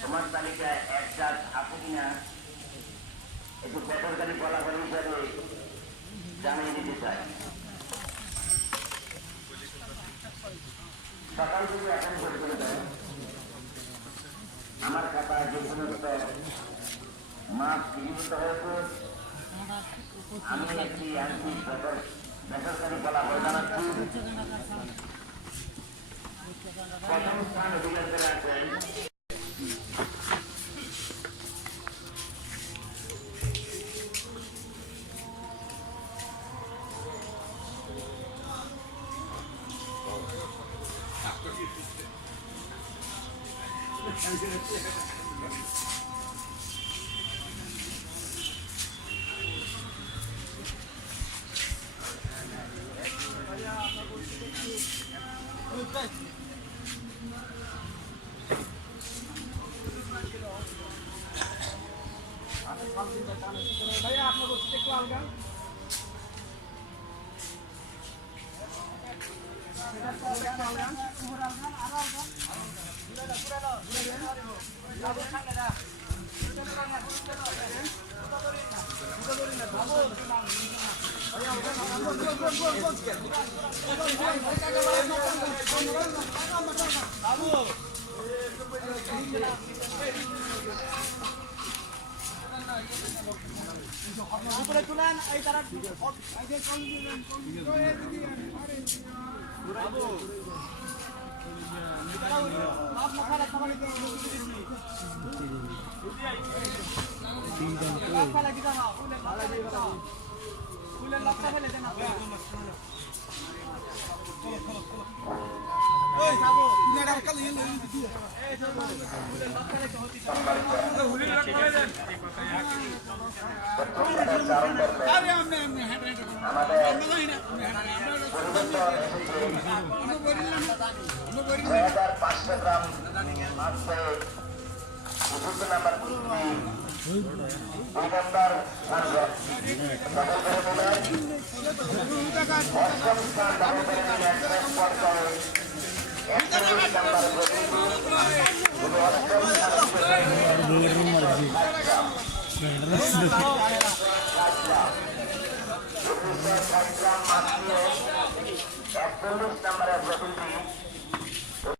তোমার তালিকায় এক জাত আছে কিনা একটু বেসরকারি ফলাফল হিসাবে জানিয়ে দিতে চাই। সকাল থেকে এখন পর্যন্ত আমার খাতায় যে সমস্ত মাছ গৃহীত হয়েছে আমি একটি বেসরকারি ফলাফল জানাচ্ছি। প্রথম স্থান অধিকার করে আছেন ভাইয়া আপনার রসিদ একটু আলগা উপরে তুলেন এই তারা নম্বরের প্রতিনিধি